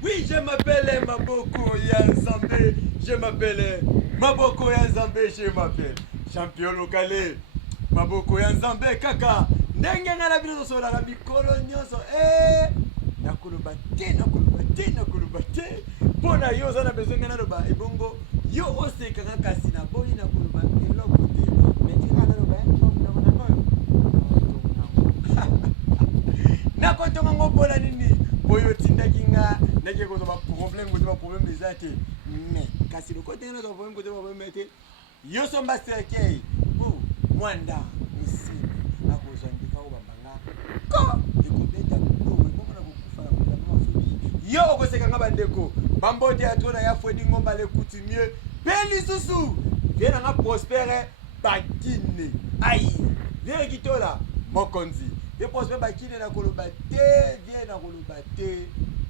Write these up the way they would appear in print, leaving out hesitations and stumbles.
Oui, je m'appelle Maboko Yanzambe. Je m'appelle Maboko Yanzambe. Je m'appelle champion local. Maboko Yanzambe kaka. Ndenge na la bino so la mikolo nyonso. Nakoloba te, nakoloba te, nakoloba te. Pona yo za na besoin na loba ebongo. Yo oseka kasi na boyi nakoloba eloko te. Metika na loba nakotonga ngopola nini boyo tindaki nga nake kozoba problème kozoba problème eza te mais kasi lokote nga problème kozoba problème te yo somba serkei mwanda misini akozwa ndika obambanga ko ekobeta bowe bomona kokufa na mafubi yo okoseka nga bandeko bambote ya tona ya fwedi ngomba le coutumier pe lisusu vie na nga prospère bakine ayi vie kitola mokonzi ye prospère bakine na koloba te vie na koloba te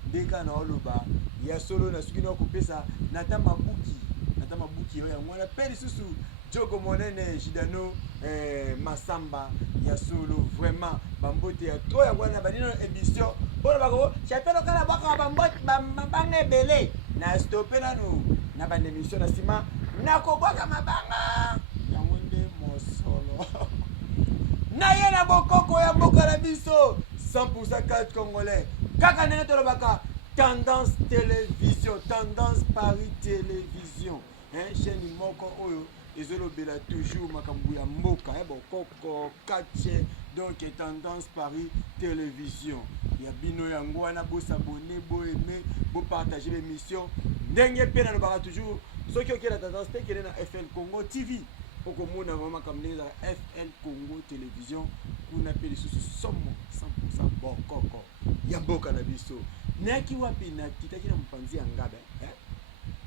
ndeka na oloba ya solo na suki na kopesa nata mabuki yo ya mwana pe lisusu Joko monene Jidano Masamba ya solo vraiment bambote ya to ya wana badino émission bona bako chapelo kala bako bambote bambanga ebele na stopé nanu na bande émission na sima na koboka mabanga ya ngonde mosolo na ye na bokoko ya mboka na biso 100% 4 congolais kaka nene tolobaka tendance télévision tendance Paris télévision chaîne moko oyo ezolobela toujours makambo ya mboka bokoko katche donc tendance Paris télévision ya bino yango wana bosabone boaime bopartager l'émission ndenge pe na lobaka toujours soki okela tendance te kele na FL Congo TV okomona vraiment comme ndenge FL Congo télévision kuna pe lisusu somo 100% bokoko ya mboka na biso naki wapi na kitaki na mpanzi ya ngabe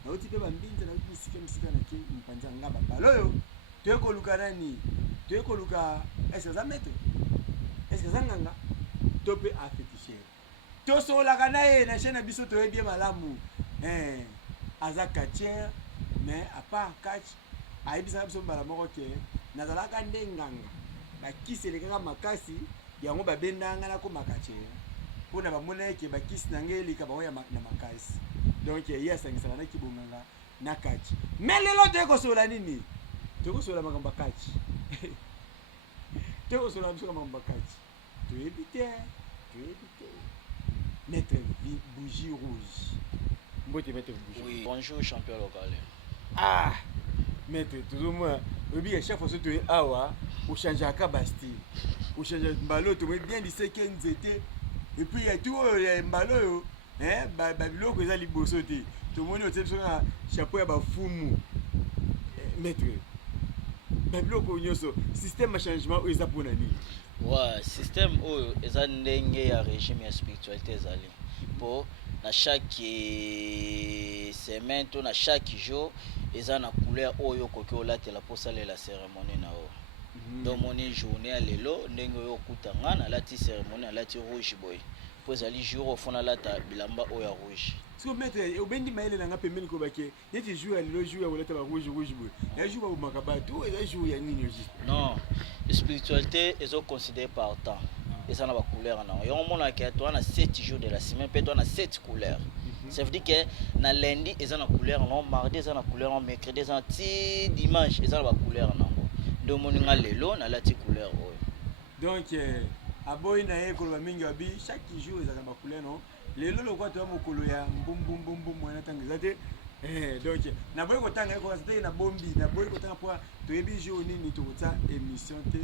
na uti pe bambinza na uti misika na ki mpanzi ya ngaba baloyo tuyeko luka nani tuyeko luka est-ce ça mette est-ce ça nganga tope afetisher to sola kana ye na chaîne biso to bien malamu aza katier mais à part catch aibisa biso mbala moko ke nazalaka ndenganga bakisi lekaka makasi yango babendanga na ko makache pona bamona ke bakisi nangeli ka baoya na makasi donc ya sangisana na kibonganga na kachi melelo teko sola nini teko sola makamba kachi teko sola msuka makamba kachi tu éviter mettre bougie rouge mbote mettre bougie oui bonjour champion local maître toujours moi obi à chaque fois tu es awa ou changer à basti ou changer mbalo tu bien dit c'est qu'ils étaient et puis il y a tout mbalo babilo ko za liboso te to moni o tsebiso na chapeau ya bafumu maître babilo ko nyoso système changement eza pona ni ouais système oyo eza ndenge ya régime ya spiritualité ezali po na chaque semaine to na chaque jour eza na couleur oyo koki olatela po salela cérémonie na o donc moni journée ya lelo ndenge oyo okutanga na lati cérémonie na lati rouge boy po ezali jour ofona lata bilamba oyo ya rouge siko maître obendi maele na nga pembeni ko bake neti jour ya lelo jour ya olata ba rouge boy ya jour ba makabatu eza jour ya nini oji non spiritualité ezo considéré par temps eza na ba couleur na yo mona ke to na 7 jours de la semaine pe to na 7 couleurs ça veut dire que na lundi eza na couleur non mardi eza na couleur non mercredi eza na ti dimanche eza na ba couleur nango ndo moninga lelo na lati couleur oyo donc aboyi na ye koloba mingi abi chaque jour eza na ba couleur non lelo lokwa to mokolo ya mbum mwana tanga zate donc na boyi kotanga ko zate na bombi na boyi kotanga po to yebi jour nini to kota émission te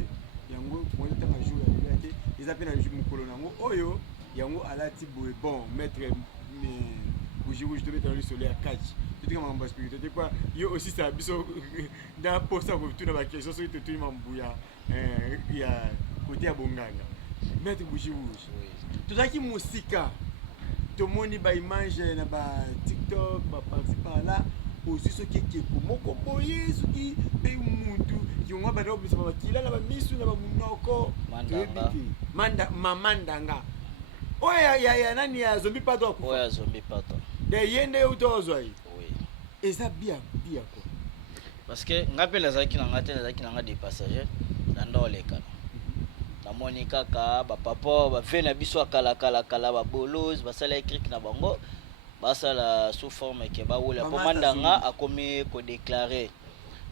yango moyo tanga jour ya te eza pe na mokolo nango oyo yango alati boye bon maître bougie rouge to mettre le soleil à catch tout comme en spiritualité quoi yo aussi ça biso dans pour ça ko tuna ba question so to tuna mbuya ya côté ya bonganga mettre bougie rouge tozaki musika tomoni ba image na ba TikTok ba parti par là aussi ce qui est moko boye ce qui pe muntu yonga ba robo ba kila na ba misu na ba munoko mamandanga oya ya nani ya zombi pato ko oya zombi pato de yende utozwa yi oui eza bien quoi parce que ngape lazaki na ngate lazaki na nga des passagers na ndoleka na monika ka ba papa ba vena biso kala ba bolos ba sala écrit na bango basala sous forme ke baola po mandanga akomi ko déclarer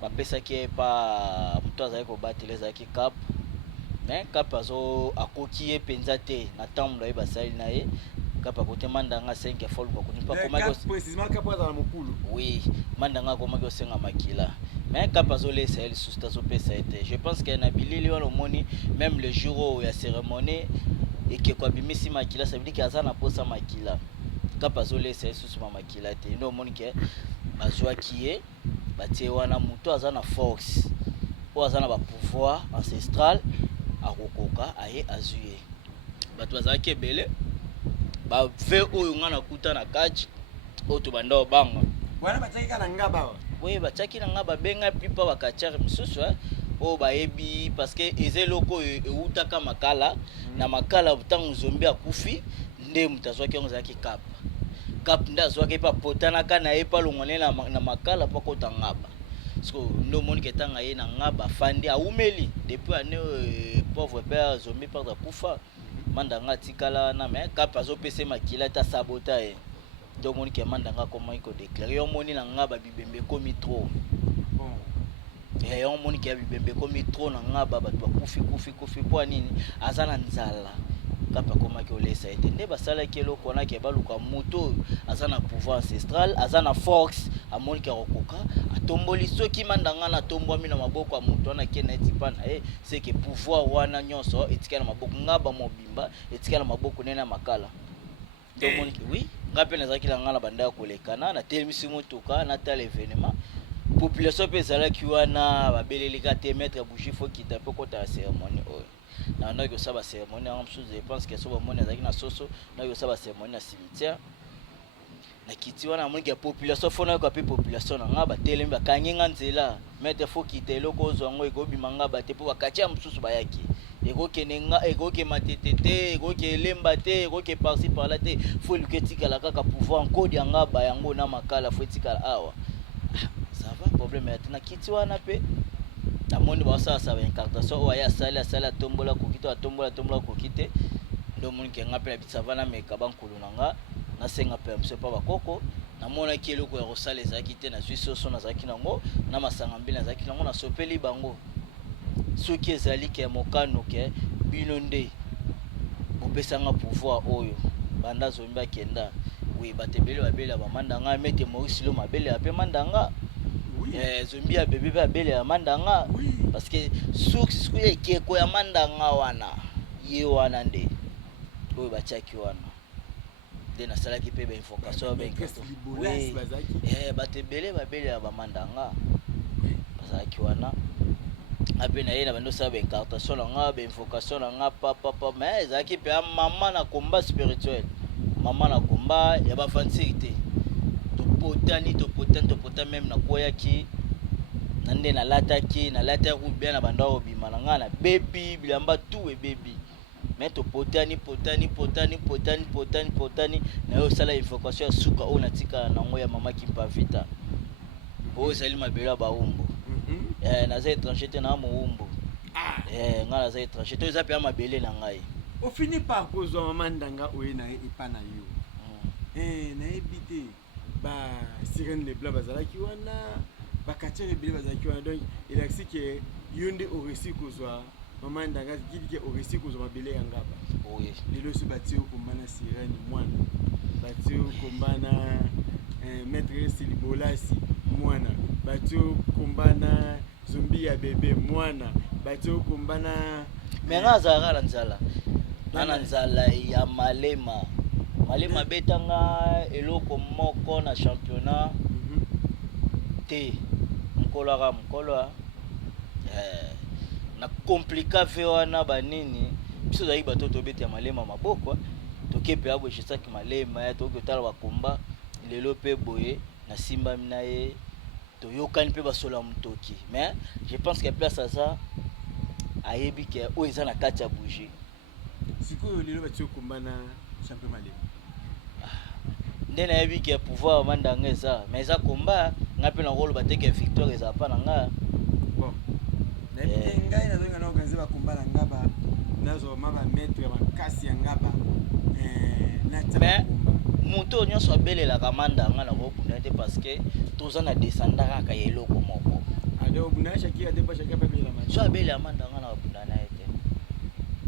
bapesa ki pa moto azali kobatela ezalaki cap mais cap azo akoki ye penza te na ntambo na ye basali na ye cap akote mandanga 5 fois luka koni pa komaki précisément cap azala mokulu oui mandanga akomaki osenga makila mais cap azolesa ye lisusu tazopesa ye te. Je pense que na bilili wana omoni même le jour oyo ya cérémonie ekeko abimisi makila ça veut dire que aza na posa makila cap azolesa ye lisusu makila te nde omoni ke bazwaki ye batie wana moto aza na force oyo aza na bapouvoir ancestral akokoka aye azwi ye bato bazalaki ebele bave oyo nga nakuta na kati oyo tobanda obanga wana batiaki ka na ngaba oui batiaki na nga babenga pipa bakatiare misusu oyo bayebi parce que eza eloko oyo eutaka makala na makala ntango zombi akufi nde moto azwaki yango ezalaki kapa nde azwaki mpe apotanaka na ye mpe alongwane na makala mpo akota ngaba so nde omonike ntango aye na ngaba afandi aumeli depuis ane pauvre père zombi mpe akufa mandanga atikala wana me kapa azopesa makila te asabota ye nde omonike mandanga akomaki kodeklare yo omoni na ngaba bibembe ekomi trop yo omonike ya bibembe ekomi trop na ngaba bato bakufi mpo nini aza na nzala kapa akomaki olesa ete nde basalaki eloko wana ke baluka moto oyo aza na pouvoir ancestral aza na force amoniki akokoka atomboli soki mandanga na tombwami na maboko ya moto wana ke na eti mpa na ye seke pouvoir wana nyonso etikala na maboko ngaba mobimba etikala na maboko nene ya makala nde omoniki oui nga mpe nazalaki na nga na banda ya kolekana natelemisi motuka natala événement population mpe ezalaki wana babelelika te maître bougie fo kita mpe kota ya cérémonie oyo na ndaki osala cérémonie yango mosusu je pense que so bamoni azalaki na soso ndaki osala cérémonie na cimetière na kiti wana amoniki ya population fo nayoka mpe population na nga batelemi bakangi nga nzela maître fo kita eloko ozwa yango ekobima nga bate mpo bakati ya mosusu bayaki ekokende nga ekokema tete te ekoki elemba te ekoki parci parla te fo eluka etikala kaka pouvoir nkodi ya ngaba yango na makala fo etikala awa ça va problème ya te na kiti wana mpe namoni baosalasa baincartation oyo aye asali atombola koki te atombola koki te nde omoni ke nga mpe na bisava nameka bankulu na nga nasenga permission mpa bakoko namonaki eloko ya kosala ezalaki te nazwi soso nazalaki nango na masanga mbili nazalaki nango nasopeli bango soki ezali ke mokano ke bino nde bopesanga pouvoir oyo banda zombi akenda oui bato ebele babele ya bamandanga mete Maurice Lo mabele ya mpe mandanga zombi ya bebe mpe abele ya mandanga parce que soki siku ya ekeko ya mandanga wana ye wana nde oyo batiaki wana nde nasalaki mpe bainvocation bato ebele babele ya bamandanga bazalaki wana ape na ye na bando osala baincartation na nga bainvocation na nga papa mais ezalaki mpe ya mama na combat spirituel mama na combat ya bavansiri te topotani meme nakweyaki na nde nalataki bien na banda obima na nga na bebi bilamba tu ebebi mais topotani na yo osala invocation ya suka oyo natikala nango ya mama kimpavita oyo ezali mabelo ya baumbu naza étranger te na mowumbu nga naza étranger to eza mpe ya mabele na ngai ofini par kozwa mama ndanga oye na ye epa na yo nayebi te basirene leblanc bazalaki wana bakatiere ebele bazalaki wana donc elakisi ke yo nde oresi kozwa mama ndanga kili ke oresi kozwa mabele ya ngaba lelo so batie okombana sirene mwana batie okombana maître silibolasi mwana batie okombana zombi ya bebe mwana batie okombana me nga azalaka na nzala ya malema betanga eloko moko na championnat te mokolo na komplika ve wana banini biso ozalaki bato tobeta ya malema maboko tokepe ya boye jesaki malema ya tokoki otala bakomba lelo mpe boye nasimbami na ye toyokani mpe basola motoki mais je pense que place aza ayebi ke oyo eza na kati ya bougie sikoyo lelo batie okombana champion malema nde nayebi ke pouvoir mandanga eza mais eza komba nga mpe nakoloba te ke victoire eza pa na nga bon ngai nazonga na organize bakomba na ngaba nazoma bamaître makasi ya ngaba mais moto nyonso abelelaka mandanga na kobunda te parce que toza na descendant kaka ya eloko moko ade obunda shaki ade pa shaki abela manda so abelela mandanga na kobunda na ye te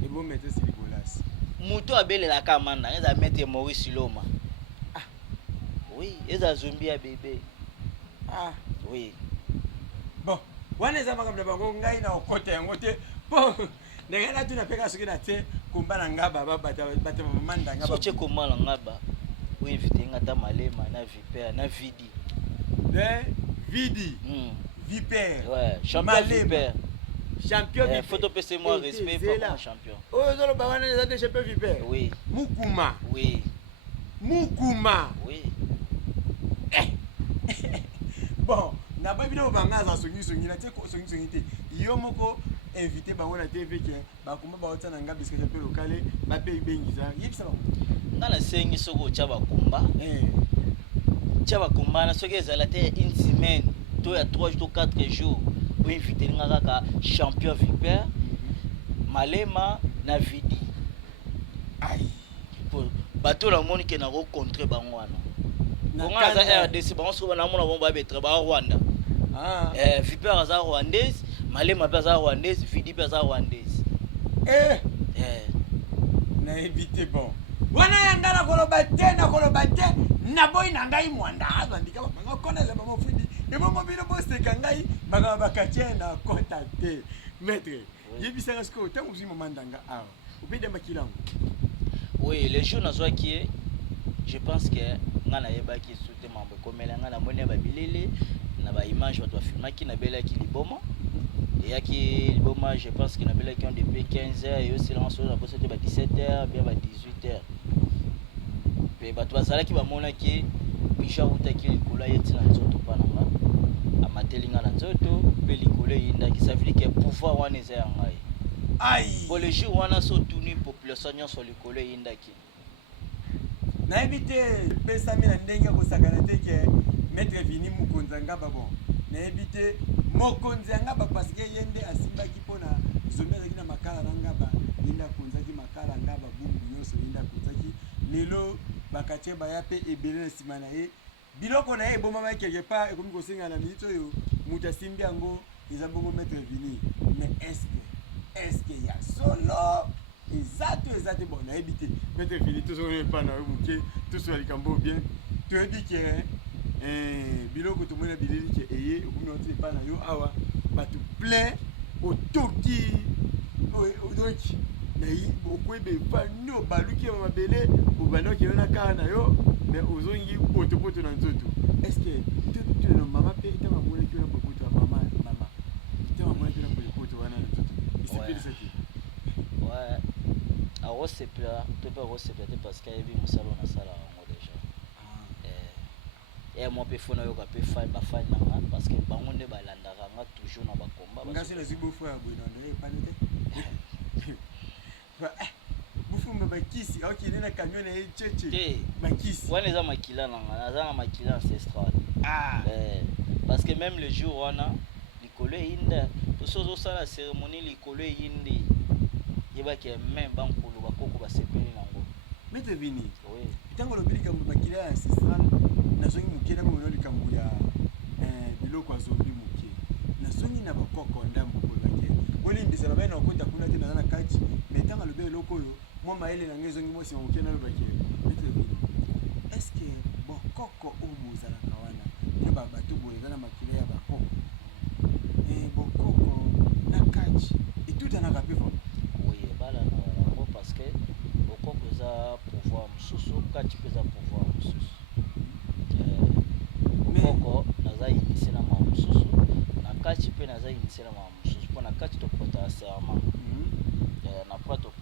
ebo mete silibolas moto abelelaka mandanga eza mete Maurice Loma oui eza zombi ya bébé oui bon wana eza makambo na bango ngai na okota yango te bon ndenge na tuna peka soki na te komba na ngaba bata mamanda ngaba so che komba na ngaba oui invité ngata malema na vipère na vidi vidi vipère ouais champion vipère champion vipère photo pc moi respect pour mon champion oh zolo ba wana eza de champion vipère oui mukuma oui bon na ba bino banga za songi na te songi te yo moko invité bango na TV ke ba kuma ba otsa na ngabi skete pe lokale ba pe ibengiza yipsa bango ngana sengi soko cha bakumba cha bakumba na soki ezala te une semaine to ya 3 jours 4 jours pour inviter ngaka ka champion vipère malema na vidi pour bato la moni ke na rencontrer bango wana bongo za RDC bango so na mona bomba betre ba Rwanda vipère za rwandaise malema pe za rwandaise vidi pe za rwandaise na invité bon wana yangala koloba te na boy na ngai mwanda abandika banga kona za mama fudi ebo mobile boste kangai banga bakache na kota te maître yebisa ngasko tangu zima mandanga awa ubide makilango oui les jours nazwa qui je pense que ngana yeba ki soute mambo komela ngana moni ba bilele na ba image bato filma ki na bela ki liboma et yaki liboma je pense que na bela ki on depuis 15h et aussi là on poste ba 17h bien ba 18h pe bato bazala ki ba mona ki bisha uta ki likula yeti na nzoto pa nanga amatelinga na nzoto pe likole yinda ki ça veut dire que pouvoir wana eza ngai aïe pour les jours wana so tuni population nyonso likole yinda ki na ebite pesa mina ndenge ko sakana te ke maître vini mukonza ngaba bon na ebite mokonzi ngaba parce que yende asimba ki pona zomela kina makala ngaba yenda konza ki makala ngaba bumbu nyonso yenda konza ki lelo bakache baya pe ebele na simana ye biloko na ye bomama quelque part ekomi ko singa na minute yo muta simbi yango izabongo maître vini mais est-ce que ya solo exact bon na ebité maître vini tout so pas na muke tout so likambo bien tu dis que biloko to mona bileli ke eye ekomi on pas na yo awa batu plein autour qui donc na yi okwebe pa no baluki mabele obano ki na kana yo mais ozongi poto na nzoto est-ce que tu no mama pe ta mamole ki na poto mama ta mamole ki na poto wana na nzoto ici pile ça qui ouais a resepla to pas resepla parce qu'il y avait musalo na sala ngo déjà et moi pe fona yo ka pe fa ba fa na parce que bango nde balandaka nga toujours na bakomba ngasi na zibo fo ya bwino ndele panete bufu mbakisi ok nena camion na cheche bakisi wana za makila na nga za makila ancestral parce que même le jour wana likolo inda to sozo sala cérémonie likolo indi yeba ke même bankolo bakoko basepeli nango maître vini oui tango lobelika makila ancestral na zongi mukena mo no likambo ya biloko azombi muke na zongi na bakoko ndambo ko bake woni mbisela bana okota kuna te na kati metanga lobe loko yo mo maele na ngezongi mo si mukena lobake maître vini est-ce que bokoko umuzala kawana ke baba to boyana makila ya bakoko bokoko na kati et tout en a rappelé oui bala na parce que bokoko za pouvoir mususu kati peza pouvoir mususu bokoko naza initié na ma mususu na kati pe naza initié na ma mususu pona kati to prota serment na proto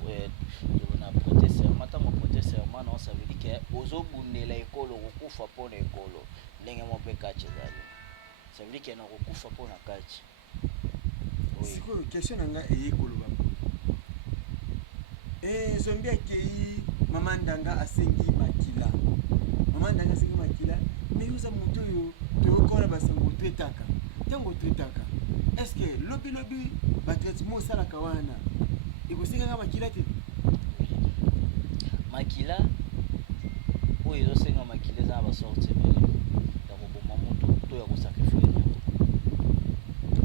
na proté serment ta mo proté serment non ça veut dire que ozobundela ekolo kokufa pona ekolo ndenge mo pe kati zali ça veut dire que na kokufa pona kati oui siko question nanga eyekolo ba zombie kei mama ndanga asengi makila mais uza moto yo to kola basango tretaka tango tretaka est-ce que lobi ba traitement sala kawana ikosinga makila te makila oyo ezosenga makila eza na basorte ebele ya koboma moto to ya kosakrifie nyama.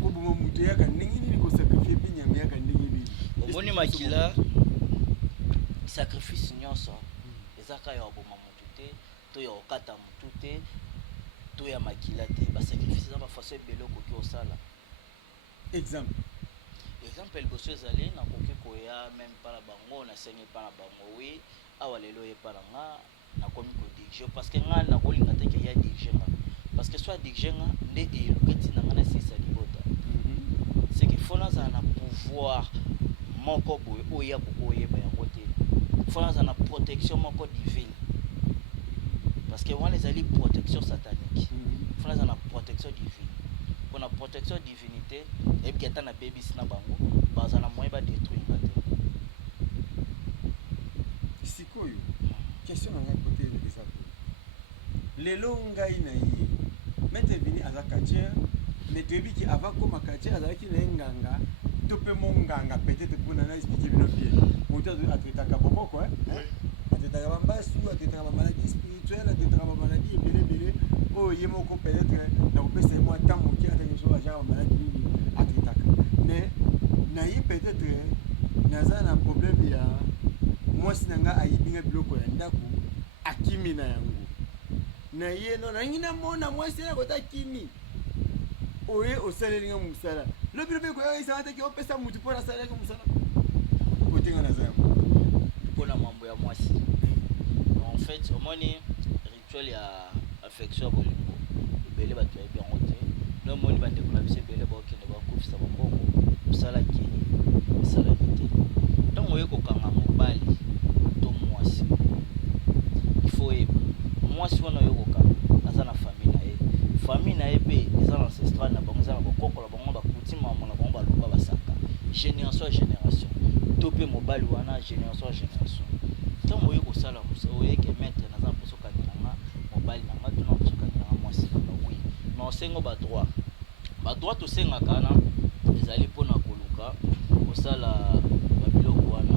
koboma moto yaka ndenge nini kosakrifie mpe nyama yaka ndenge nini? omoni makila sacrifice nyonso ezaka ya koboma motu te to ya kokata motu te to ya makila te. Basacrifice eza bafaso ebele okoki kosala. exemple liboso ezali nakoki koya meme mpa na bango nasengi mpa na bango wi awa lelo ye mpa na nga nakomi kodirige parce que nga nakolinga te ke ya dirige nga parce que so adirige nga nde eluki ntina nga nasilisa libota. c'est que fo nazala na pouvoir moko boye oyo ya kokoyeba yango te. Fo nazala na protection moko divine parce que wana ezali protection satanique. Fo nazala na protection divine. Pour la protection divinité et puis ata na bebisi na bango bazala moyen ba détruire nga te. sikoyo question na ngai kote eza te lelo ngai na ye maître vini aza katiere mais toyebi ki avant koma katiere azalaki na ye nganga to mpe monganga peut-être mpona na explike bino bien moto atretaka bokoko atretaka bambasu atretaka bamaladi spirituelle atretaka bamaladi ebele oyo ye moko peut-être na kopesa ye mwa ntan moke ataki so ajaka bamaladi nini atretaka mais na ye peut-être naza na problème ya mwasi na nga ayibi nga biloko ya ndako akimi na yango na ye no nangi namona mwasi na kota kimi oye osaleli nga mosala lobi lobi koyokisaka te ke opesa mutu mpo nasalelaki mosala kotenga naza yango mpona mambo ya mwasi. En fait omoni rituel ya affection ya bolingo ebele bato yayebi yango te. no omoni bandeko na biso ebele bakokende bakofisa bambongo osalaki esalaki te. ntango oye kokanga mobali to mwasi ifo oyeba mwasi wana oye kokanga aza na famille na ye. Famille na ye mpe eza na ancestral na bango eza na bokokola bango bakutima na bango baloba basaka génération ya génération to mpe mobali wana génération ya génération. ntango oye kosala oyeke maître naza mposo okangela nga mobali na nga to na mposo okangela nga mwasi na nga wi na osengo badroit tosengaka wana ezali mpona koluka kosala babiloko wana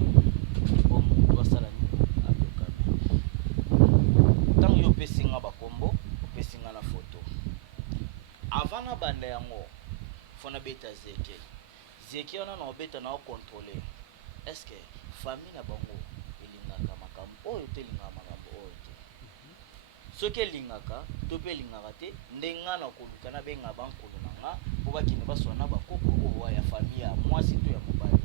po moto asala nini abokami. ntango yo opesi nga bakombo opesi nga na foto avant na banda yango fo nabeta zeke wana na obeta na ocontrôler est-ce que famille na bango elingaka makambo oyo te elingaka makambo oyo te. soki elingaka to mpe elingaka te nde nga na koluka nabenga bankolo na nga mpo bakende baswana bakoko oyo ya famille ya mwasi to ya mobali.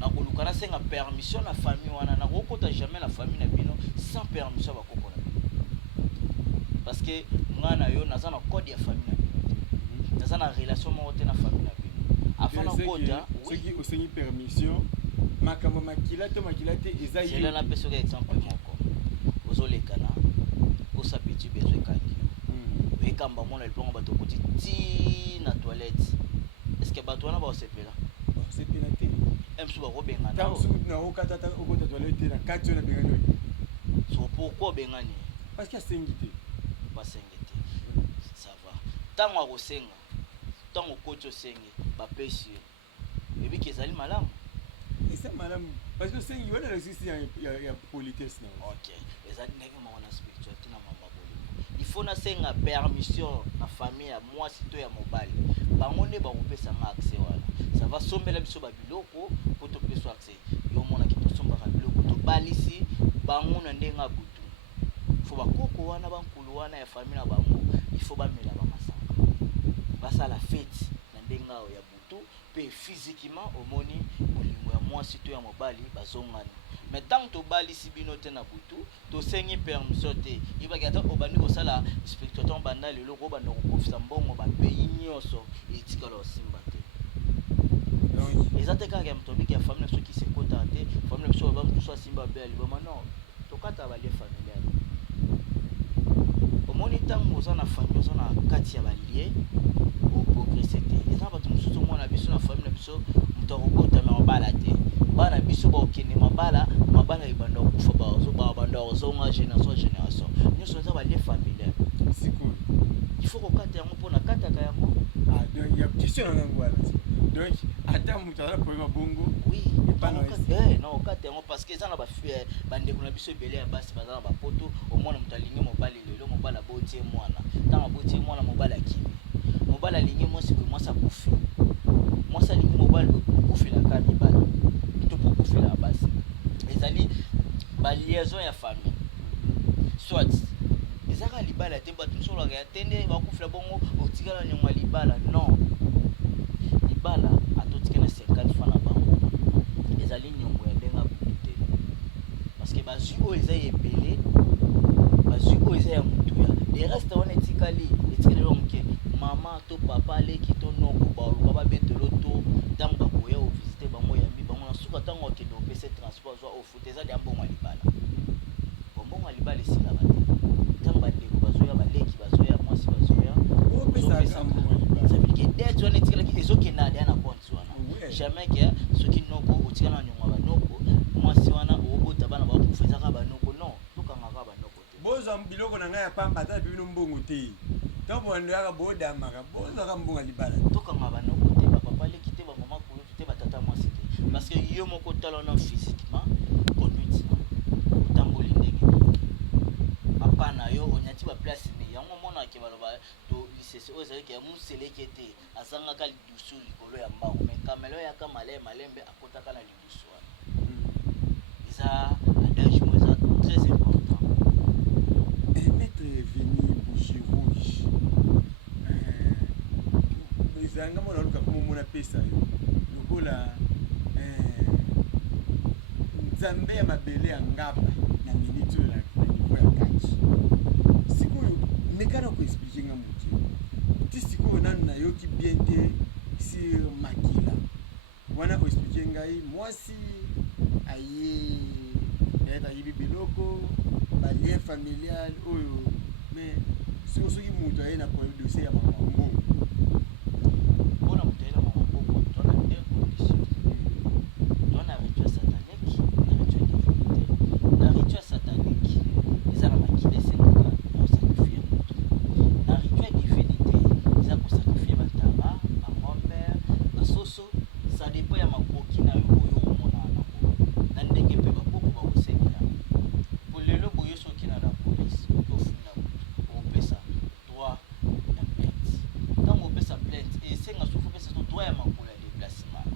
na koluka nasenga permission na famille wana nakokota jamais na famille na bino sans permission ya bakoko na bino parce que nga na yo naza na code ya famille na bino te naza na relation moko te na famille na bino afin na kota soki osengi permission makambo makila to makila te eza yo. zela napesi oka exemple moko ozolekana kosa petit besoin ekangi yo oyekamba mona lipongo bato okoti ti na toilette est ce que bato wana baosepela basepela te msu bakobengana ntango soki na okatata okota toilette te na kati oyo nabengani oyo so pourquoi obengani parce que asengi te basenge te ça va. ntango akosenga ntango okoti osenge bapesi yo ebiki ezali malamu eza malamu parce que osengi wana existe ya politesse na ok ezali ndenge moko na spiritualité na mamba bolingo il faut nasenga permission na famille ya mwasi to ya mobali bango nde bakopesa nga accès wana ça va sombela biso babiloko mpo topesa accès yo omonaki tosombaka biloko tobalisi bango na ndenge ya butu fo bakoko wana bankulu wana ya famille na bango il faut bamela bamasanga basala fete na ndenge ayo ya butu mpe physiquement omoni bolingo ya mwasi to ya mobali bazongani. mais ntango tobalisi bino te na butu tosengi permission te yebaki ata obandi kosala spectateur banda lelo obanda kokofisa mbongo bapays nyonso etikala osimba te. eza te kaka ya motobiki ya famille na biso kisekota te famille na biso oba mosusu asimba be ya liboma non tokata balie familiale. omoni ntango oza na famille oza na kati ya balie oprogresse te eza bato mosusu omona biso na famille na biso moto akokotama mabala te bana biso baokende mabala ebanda kokufa babanda kozonga génération nyonso eza balie familiale Sikoyo. Il faut kokata yango mpona kataka yango. Ah, donc il y a question na ngwa là. Donc ata mutu ala problème bongo. Oui, non okata yango parce que eza na bandeko na biso ebele ya basi baza na bapoto omona moto alingi mobali lelo mobali abotie mwana ntango abotie mwana mobali akimi mobali alingi mwasi boye mwasi akufi mwasi alingi mobali okufelaka mibali to mpo okufela ya basi ezali baliaison ya famille soit ezaka libala te bato mosolaka ya tende bakufela bongo otikala nyongo ya libala non libala atotika na 50 fois na bango ezali nyongo ya ndenga kutu te parce que bazwi oyo eza ebele bazwi oyo eza ya motuya le reste wana etikali lelo moke mama to papa aleki to noko baoluka babetelo to ntango bakoya ovisite bango yambi bango na suka ntango akende opesa transport zwa ofute eza lia mbongo ya libala bombongo ya libala esilaka te ntango bandeko bazoya baleki bazoya mwasi bazoya det wana etikalaki ezokenda alia na compte wana jamais ke soki noko otika na nyongo ya banoko mwasi wana obota bana bakufa ezaka banoko non tokangaka banoko te bozwa biloko na ngai ya pamba ata bino mbongo te ntango bandoyaka bodamaka bozwaka mbongo ya libala tokanga banoko te bapapa leki te bamama kulutu te batata mwasi te parce que yo moko tala wana physiquement conduitement otamboli ndenge papa na yo onyati baplace ne yango omonake baloba to lisese oyo ezalaki ya moseleki te azangaka lidusu likolo ya mbango me kamelo yaka malembe akotaka na lidusu wana eza adage mo eza très important. Maître Veni Bougie Rouge ezanga mona oluka komomona pesa yo lokola nzambe ya mabele ya ngaba na miniti oyo na niveau ya kati sikoyo mekana koexplike nga moke ti sikoyo nanu nayoki bien te sur makila wana koexplike ngai mwasi aye peut-être ayibi biloko balien familial oyo mais soki moto aye na dossier ya mamambo mpona moto aye na mamambo tona deux conditions tona rituel satanique na rituel divinité na rituel satanique eza na makila esengaka na kosakrifie moto na rituel divinité eza kosakrifie bataba bangombe basoso ça dépend ya makoki na yo oyo omona nango na ndenge mpe bakoko bakosengela po lelo boye soki na la police okofunda opesa droit ya plainte ntango opesa plainte esenga soki opesa to droit ya makolo ya déplacement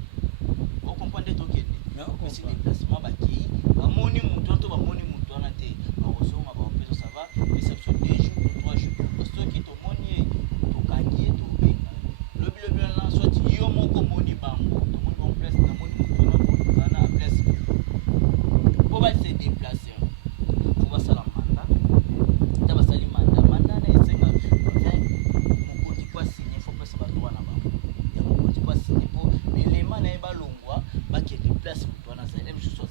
okomprendre tokende opesi déplacement bakei bamoni motu wana to bamoni motu wana te bakozonga baopesa sava pesa biso 2 jours to 3 jours soki tomoni ye tokangi ye tobenga lobilobi wana soit yo moko moni bango tomoni bango place namoni motu wana kokana a place po base déplacer fo basala manda ta basali manda na esenga mokonzi po asigné fo pesa badroit na bango ya mokonzi po asigné po elema na ye balongwa bakende place motu wana azali mosusu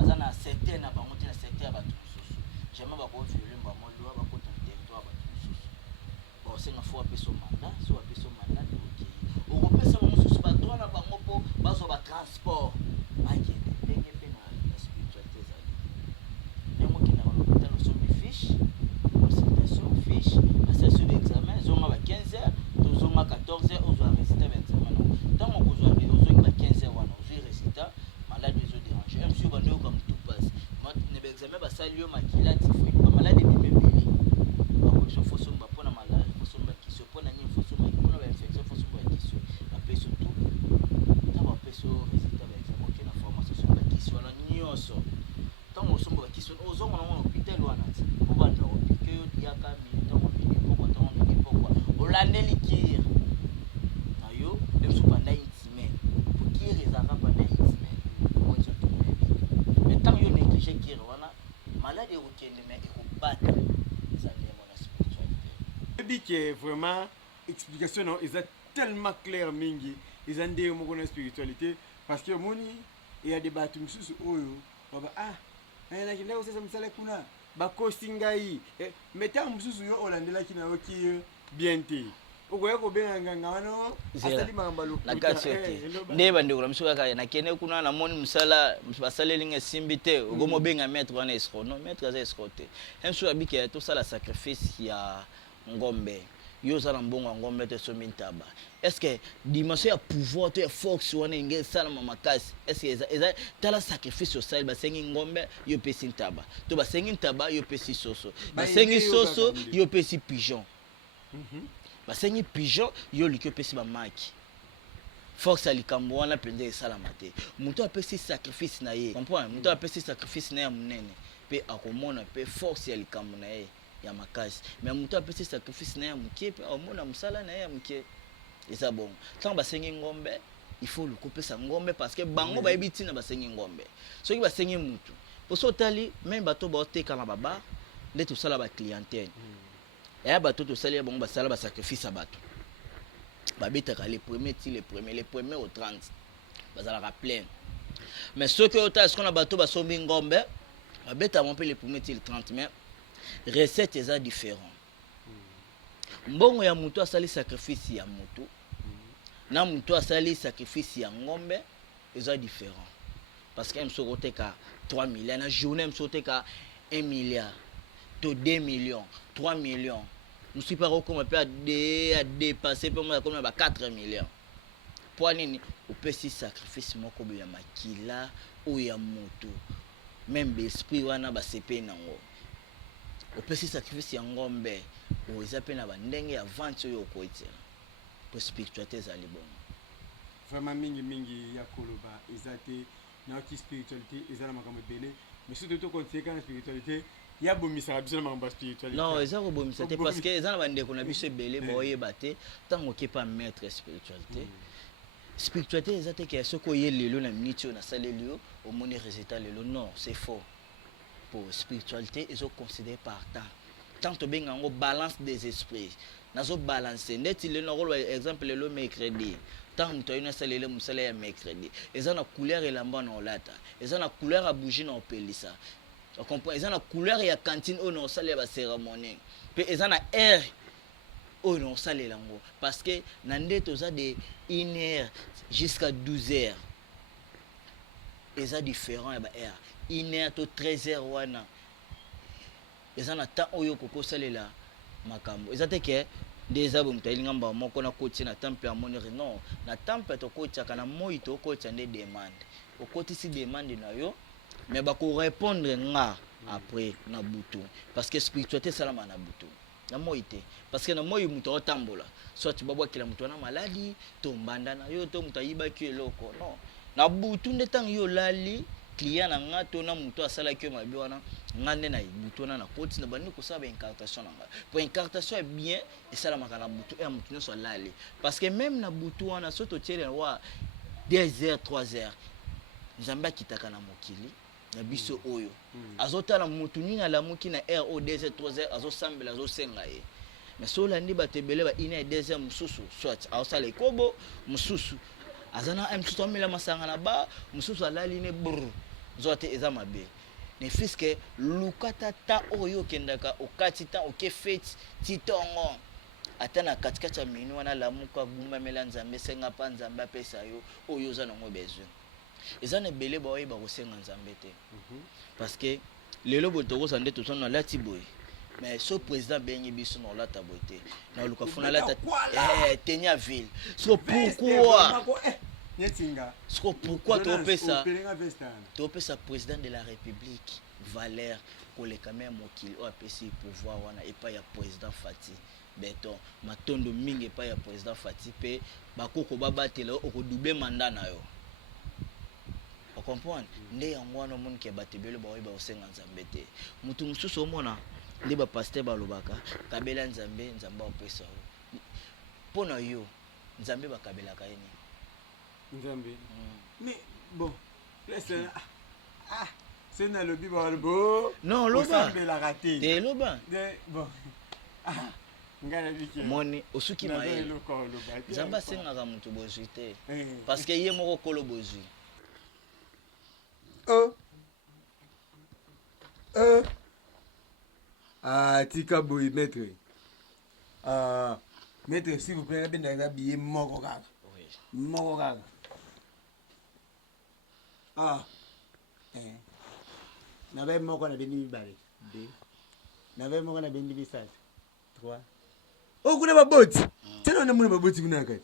aza na certain na bango te na certain ya bato mosusu jamais bakoviole mbamo lwa bakota na territoire ya bato mosusu baosenga fo apesa manda so apesa manda nde okei okopesa bango mosusu badroit na bango mpo bazwa batransport akende ndenge mpe na spiritualité ezali ndenge okendaka na hôpital osombi fiche consultation fiche assession d'examen zonga ba 15 heures tozonga 14 heures ozwa résultat ya examen ntango ozongi ba 15 heures wana ozwi résultat malade ezodérange msio bandoyoka motu pasi ne baexamen basali yo makila tifoi bamalade ebimebele bakokiso fosomba mpona malade fosomba kisio mpona nini fosomba mpona bainfection fosomba kisio bapeso tu ntango bapeso résultat ya examen oke na formation somba kisio wana nyonso ntango osomba bakisio ozonga nango na hôpital wana ti obanda opike yo diaka ntango mingi pokwa ntango mingi pokwa olandeli kire na yo biso panda intime po kire ezalaka panda intime okonza tomoyebi mais ntango yo néglige kire wana malade ekokende mais ekobata eza ndenge na spiritualité oyebi ke vraiment explication na eza tellement claire mingi eza ndenge moko na spiritualité parce que omoni eya de bato mosusu oyo baba nakende kosesa mosala kuna bakosi ngai mais ntango mosusu yo olandelaki na yo ki bien te okoya kobenga nganga wana asali makambo ya lokuta na kati te nde bandeko na biso kaka nakende kuna namoni mosala basaleli nga esimbi te okomobenga maître wana escroc non maître aza escroc te un jour abiki tosala sacrifice ya ngombe yo za na mbongo ngombe te somi ntaba est-ce que dimension ya pouvoir to ya force wana ngé sala makasi est-ce que eza tala sacrifice au sel ba sengi ngombe yo pesi ntaba to ba sengi ntaba yo pesi soso ba sengi soso yo pesi pigeon ba sengi pigeon yo likyo pesi ba maki force alikambo wana pende esalama te mutu apesi sacrifice na ye comprendre mutu apesi sacrifice na ya munene pe akomona pe force ya likambo na ye ya makasi mais mutu apesi sacrifice na ya mukie pe akomona musala na ye ya mukie eza bon tant basengi ngombe il faut le couper sa ngombe parce que bango bayebi tina basengi ngombe soki basengi mutu poso tali même bato baoteka na baba nde tosala ba clientèle ya bato tosali bango basala ba sacrifice ya bato babetaka les premiers au 30 bazalaka plein mais ceux qui ont ce qu'on a bateau basombi ngombe babeta mon peu les premiers le 30 mais recette est différent mbongo ya mutu asali sacrifice ya mutu na mutu asali sacrifice ya ngombe est différent parce que mso koteka 3 millions na journée mso koteka 1 milliard to 2 millions 3 millions je ne suis pas comme à dépasser pour moi comme 4 millions. Pour nini au petit sacrifice moko ya makila ou ya moto. Même l'esprit wana ba sepe nango. Au petit sacrifice ya ngombe o ezape na bandenge ya vente yo ko etela. Pour spiritualité za libon. Vraiment mingi ya koloba ezate na ki spiritualité ezala makambo belé mais surtout to conseiller na spiritualité ya bomisa biso na makambo spiritualité non eza ko bomisa te parce que eza na bande ko na biso belé boyeba te tango ke pas maître spiritualité spiritualité eza te ke soko ye lelo na minute na saleli yo au moni résultat lelo non c'est faux pour spiritualité ezo considéré par tant to benga ngo balance des esprits nazo balancer ndeti le no exemple le mercredi tant to ina salele musala ya mercredi eza na couleur elamba na olata eza na couleur a bougie na opelisa on comprend eza na couleur ya cantine o no sala ya cérémonie pe eza na air o no sala lango parce que na ndeto za de 1h jusqu'à 12h eza différent ya ba air 1h to 13h wana eza na temps oyo koko salela makambo eza te ke déjà bon talinga mba moko na koti na temple ya monere non na temple to koti kana moi to koti ande demande o koti si demande na yo mais ba ko répondre nga après na butu parce que spiritualité salama na butu na moi te parce que na moi muto otambola soit babwa kila muto na maladi to mbanda na yo to muto yiba ki eloko non na butu ndetang yo lali client na nga to na muto asala ki mabi wana ngane na butu na koti na bani ko sa ba incartation na nga pour incartation est bien et ça la makala butu et mutu no so lali parce que même na butu wana soto tiele wa 2h 3h nzamba kitaka na mokili na biso oyo azotala mutu nini ala muki na air o 2h 3h azosambela azosenga ye mais so landi batebele ba ina 2h mususu soit ausala kobo mususu azana msusu amela masanga na ba mususu alali ne brr zote eza mabe ne fiske lukata ta oyo kendaka okati ta oke fete titongo atana katikati ya minu wana lamuka gumba mela nzambe senga pa nzambe apesa yo oyo za nango besoin eza na belé ba oyeba ko senga nzambe te parce que lelo botoko sande to sona lati boy mais ce président bengi biso na lata bote na luka funa lata tenya ville so pourquoi pourquoi tu pesa président de la république Valère koleka même mokili o apesi pouvoir wana et pas ya président Fati beton matondo mingi pas ya président Fati pe bakoko babatela o doubler mandat na yo on comprend nde yango wana mon ke batebele ba oyeba osenga nzambe te mutu mususu omona nde ba pasteur balobaka kabela nzambe nzamba opesa yo pona yo nzambe bakabelaka yeni nzambe mais bon laisse c'est dans le bible bon non loba la raté de loba bon ngala biki moni osuki maye nzamba sengaka mutu bozwi te parce que ye moko kolo bozwi tika boy maître maître s'il vous plaît ben dans billet moko kaka moko kaka na be moko na bendi bale 2 na be moko na bendi bisatu 3 Oh kuna baboti. Tena na muna baboti kuna kati.